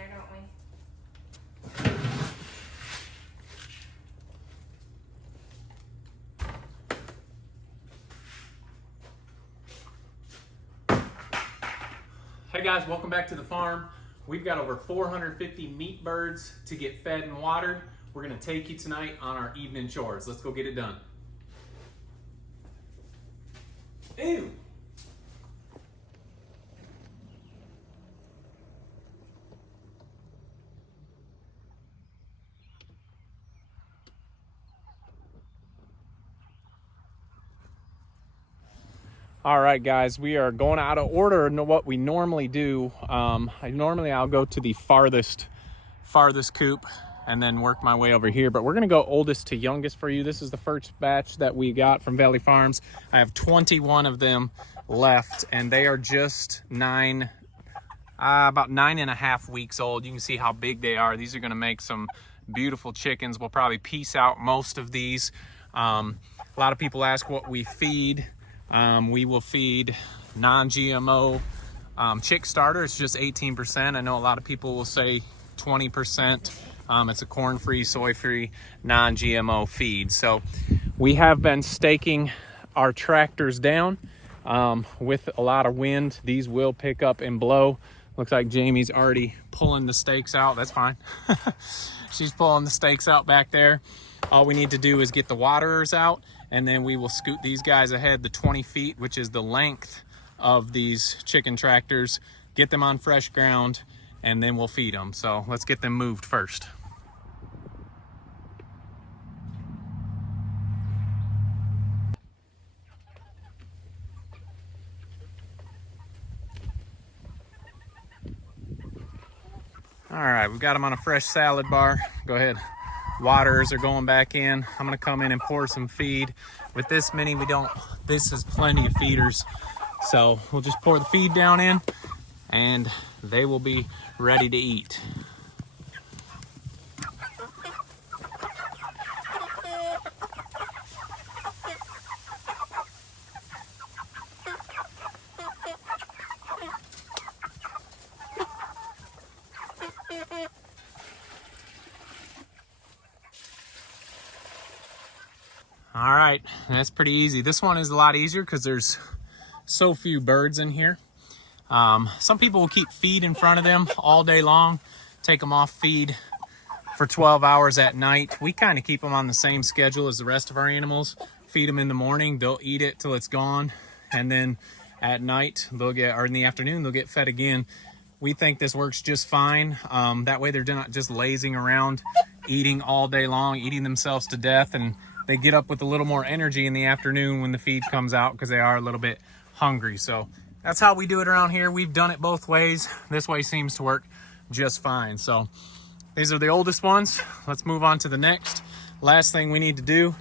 there, don't we? Hey guys, welcome back to the farm. We've got over 450 meat birds to get fed and watered. We're gonna take you tonight on our evening chores. Let's go get it done. Ew! All right, guys, we are going out of order in what we normally do. I'll go to the farthest coop and then work my way over here, but we're gonna go oldest to youngest for you. This is the first batch that we got from Valley Farms. I have 21 of them left, and they are just about 9.5 weeks old. You can see how big they are. These are gonna make some beautiful chickens. We'll probably piece out most of these. A lot of people ask what we feed. We will feed non-GMO chick starter. It's just 18%. I know a lot of people will say 20%. It's a corn-free, soy-free, non-GMO feed. So we have been staking our tractors down with a lot of wind. These will pick up and blow. Looks like Jamie's already pulling the stakes out. That's fine. She's pulling the stakes out back there. All we need to do is get the waterers out, and then we will scoot these guys ahead the 20 feet, which is the length of these chicken tractors, get them on fresh ground, and then we'll feed them. So let's get them moved first. All right, we've got them on a fresh salad bar. Go ahead. Waterers are going back in. I'm gonna come in and pour some feed. With this many, this is plenty of feeders. So we'll just pour the feed down in and they will be ready to eat. All right, that's pretty easy. This one is a lot easier because there's so few birds in here. Some people will keep feed in front of them all day long, take them off feed for 12 hours at night. We kind of keep them on the same schedule as the rest of our animals. Feed them in the morning, they'll eat it till it's gone. And then at night, or in the afternoon, they'll get fed again. We think this works just fine. That way they're not just lazing around, eating all day long, eating themselves to death, and they get up with a little more energy in the afternoon when the feed comes out because they are a little bit hungry. So that's how we do it around here. We've done it both ways. This way seems to work just fine. So these are the oldest ones. Let's move on to the next. Last thing we need to do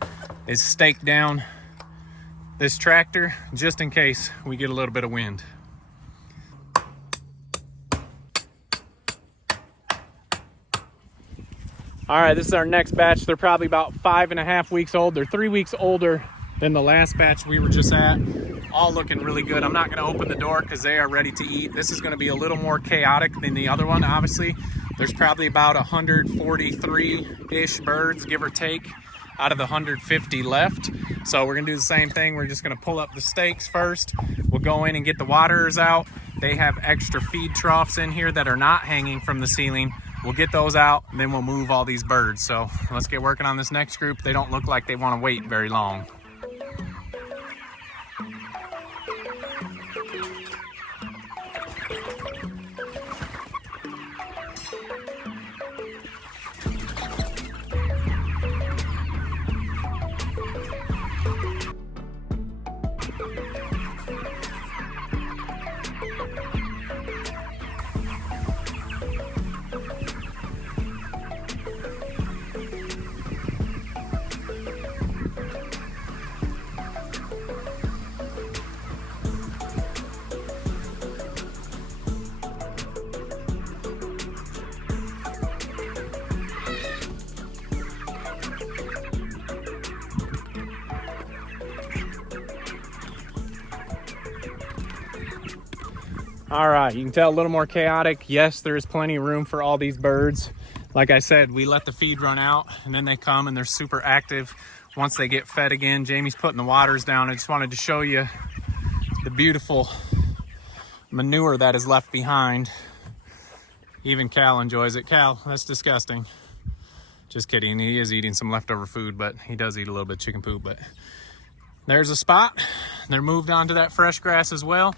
is stake down this tractor just in case we get a little bit of wind. All right, this is our next batch. They're probably about 5.5 weeks old. They're 3 weeks older than the last batch we were just at. All looking really good. I'm not gonna open the door because they are ready to eat. This is gonna be a little more chaotic than the other one, obviously. There's probably about 143-ish birds, give or take, out of the 150 left. So we're gonna do the same thing. We're just gonna pull up the stakes first. We'll go in and get the waterers out. They have extra feed troughs in here that are not hanging from the ceiling. We'll get those out, and then we'll move all these birds. So let's get working on this next group. They don't look like they want to wait very long. All right, you can tell a little more chaotic. Yes, there is plenty of room for all these birds. Like I said, we let the feed run out and then they come and they're super active once they get fed again. Jamie's putting the waters down. I just wanted to show you the beautiful manure that is left behind. Even Cal enjoys it. Cal, that's disgusting. Just kidding, he is eating some leftover food, but he does eat a little bit of chicken poop. But there's a spot. They're moved onto that fresh grass as well.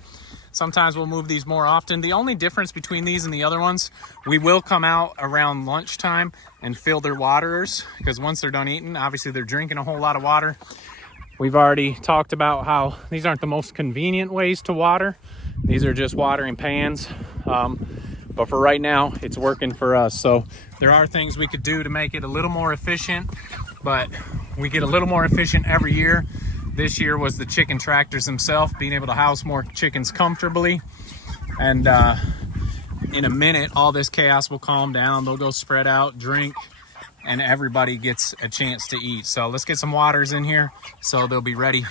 Sometimes we'll move these more often. The only difference between these and the other ones, we will come out around lunchtime and fill their waterers, because once they're done eating, obviously they're drinking a whole lot of water. We've already talked about how these aren't the most convenient ways to water. These are just watering pans. But for right now, it's working for us. So there are things we could do to make it a little more efficient, but we get a little more efficient every year. This year was the chicken tractors themselves, being able to house more chickens comfortably. And in a minute, all this chaos will calm down. They'll go spread out, drink, and everybody gets a chance to eat. So let's get some waters in here so they'll be ready.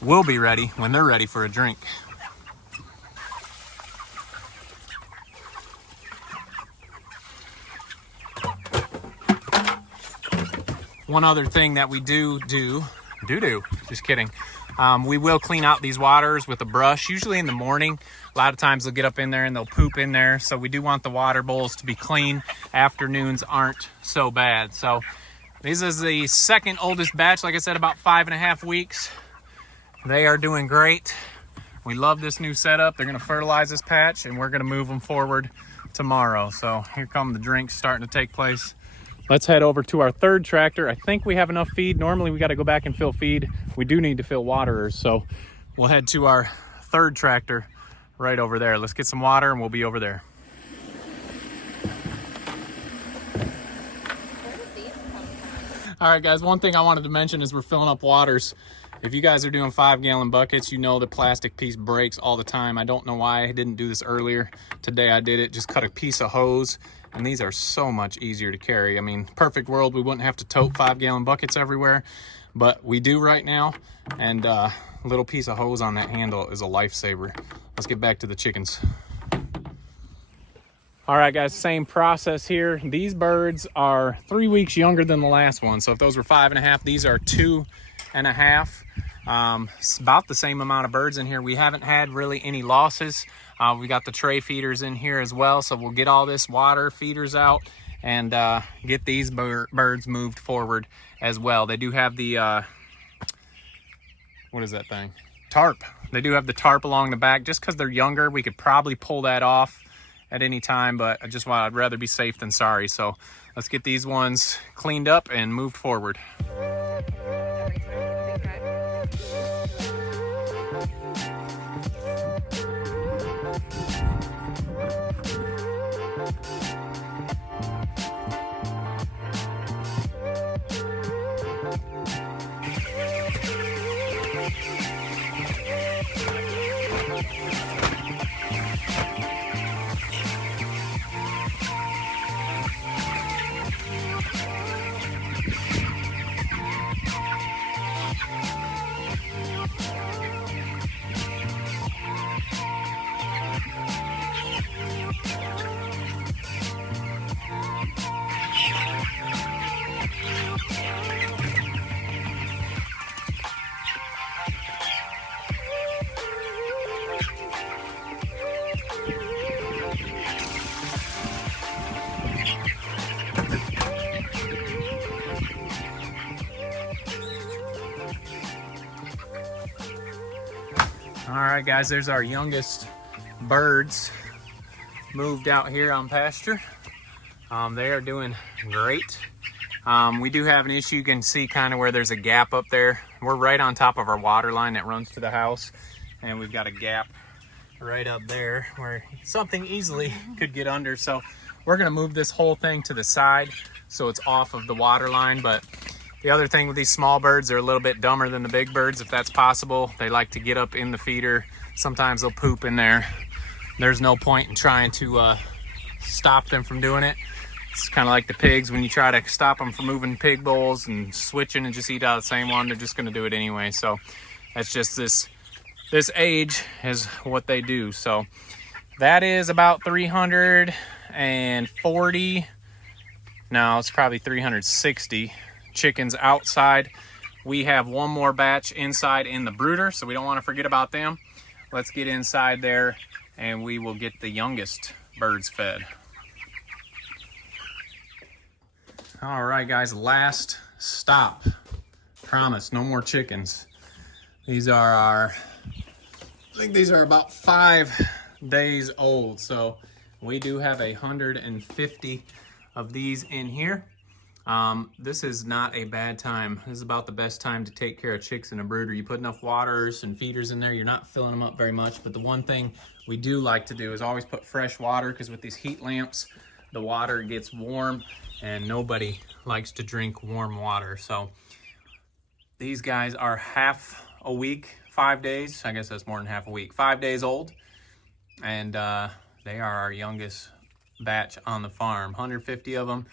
We'll be ready when they're ready for a drink. One other thing that we do, just kidding. We will clean out these waters with a brush, usually in the morning. A lot of times they'll get up in there and they'll poop in there. So we do want the water bowls to be clean. Afternoons aren't so bad. So this is the second oldest batch, like I said, about 5.5 weeks. They are doing great. We love this new setup. They're gonna fertilize this patch and we're gonna move them forward tomorrow. So here come the drinks starting to take place. Let's head over to our third tractor. I think we have enough feed. Normally we got to go back and fill feed. We do need to fill waterers. So we'll head to our third tractor right over there. Let's get some water and we'll be over there. Where did these come from? All right, guys, one thing I wanted to mention is we're filling up waters. If you guys are doing 5-gallon buckets, you know the plastic piece breaks all the time. I don't know why I didn't do this earlier. Today I did it, just cut a piece of hose, and these are so much easier to carry. I mean, perfect world, we wouldn't have to tote 5-gallon buckets everywhere, but we do right now, and a little piece of hose on that handle is a lifesaver. Let's get back to the chickens. All right, guys, same process here. These birds are 3 weeks younger than the last one. So if those were 5.5, these are 2.5. It's about the same amount of birds in here. We haven't had really any losses. We got the tray feeders in here as well. So we'll get all this water feeders out and get these birds moved forward as well. They do have the, what is that thing? Tarp. They do have the tarp along the back. Just because they're younger, we could probably pull that off at any time, but I'd rather be safe than sorry. So let's get these ones cleaned up and moved forward. All right, guys, there's our youngest birds moved out here on pasture. They are doing great. We do have an issue. You can see kind of where there's a gap up there. We're right on top of our water line that runs to the house, and we've got a gap right up there where something easily could get under. So we're gonna move this whole thing to the side so it's off of the water line. But the other thing with these small birds, they're a little bit dumber than the big birds, if that's possible. They like to get up in the feeder. Sometimes they'll poop in there. There's no point in trying to stop them from doing it. It's kind of like the pigs. When you try to stop them from moving pig bowls and switching and just eat out of the same one, they're just gonna do it anyway. So that's just this age is what they do. So That is about 340. No, it's probably 360 chickens outside. We have one more batch inside in the brooder, so we don't want to forget about them. Let's get inside there and we will get the youngest birds fed. All right, guys, last stop. Promise, no more chickens. These are I think these are about 5 days old. So we do have 150 of these in here. This is not a bad time. This is about the best time to take care of chicks in a brooder. You put enough waters and feeders in there, you're not filling them up very much. But the one thing we do like to do is always put fresh water, because with these heat lamps, the water gets warm and nobody likes to drink warm water. So these guys are half a week, 5 days. I guess that's more than half a week. 5 days old. And they are our youngest batch on the farm. 150 of them.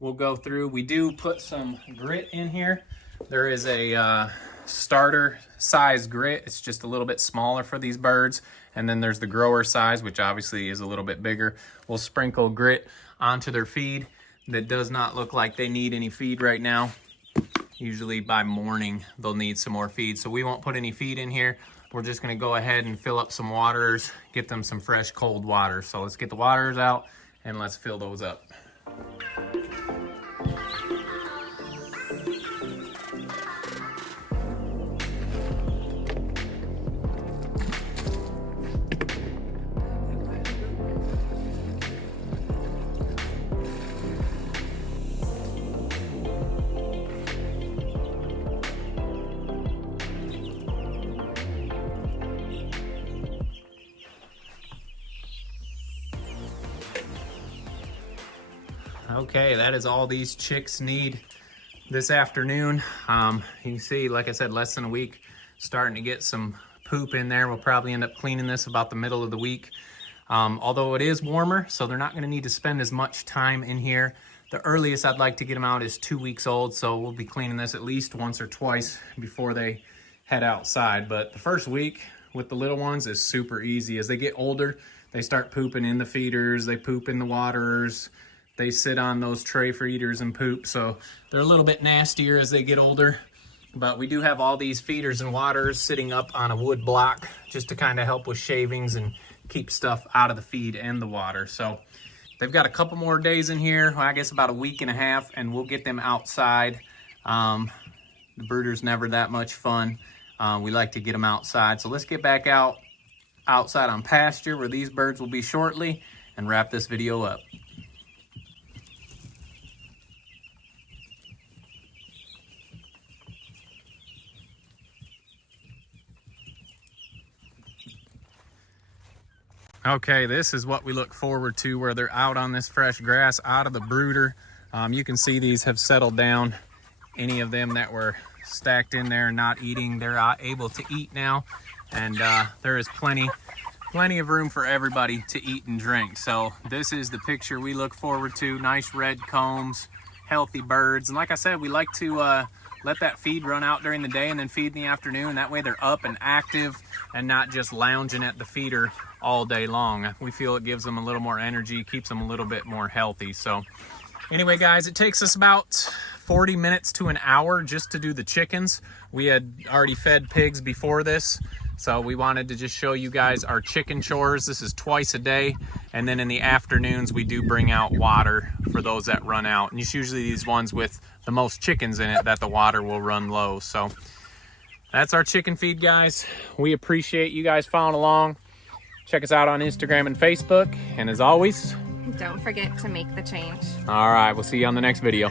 We'll go through. We do put some grit in here. There is a starter size grit. It's just a little bit smaller for these birds. And then there's the grower size, which obviously is a little bit bigger. We'll sprinkle grit onto their feed. That does not look like they need any feed right now. Usually by morning, they'll need some more feed. So we won't put any feed in here. We're just gonna go ahead and fill up some waters, get them some fresh cold water. So let's get the waters out and let's fill those up. Okay, that is all these chicks need this afternoon. You can see, like I said, less than a week, starting to get some poop in there. We'll probably end up cleaning this about the middle of the week. Although it is warmer, so they're not gonna need to spend as much time in here. The earliest I'd like to get them out is 2 weeks old, so we'll be cleaning this at least once or twice before they head outside. But the first week with the little ones is super easy. As they get older, they start pooping in the feeders, they poop in the waters, they sit on those tray feeders and poop, so they're a little bit nastier as they get older. But we do have all these feeders and waters sitting up on a wood block just to kind of help with shavings and keep stuff out of the feed and the water. So they've got a couple more days in here, well, I guess about a week and a half, and we'll get them outside. The brooder's never that much fun. We like to get them outside. So let's get back outside on pasture where these birds will be shortly and wrap this video up. Okay, this is what we look forward to, where they're out on this fresh grass, out of the brooder. You can see these have settled down. Any of them that were stacked in there and not eating, they're able to eat now. And there is plenty of room for everybody to eat and drink. So this is the picture we look forward to. Nice red combs, healthy birds. And like I said, we like to let that feed run out during the day and then feed in the afternoon. That way they're up and active and not just lounging at the feeder all day long. We feel it gives them a little more energy, keeps them a little bit more healthy. So anyway, guys, it takes us about 40 minutes to an hour just to do the chickens. We had already fed pigs before this, so we wanted to just show you guys our chicken chores. This is twice a day, and then in the afternoons we do bring out water for those that run out. And it's usually these ones with the most chickens in it that the water will run low. So that's our chicken feed, guys. We appreciate you guys following along. Check us out on Instagram and Facebook. And as always, Don't forget to make the change. all right, we'll see you on the next video.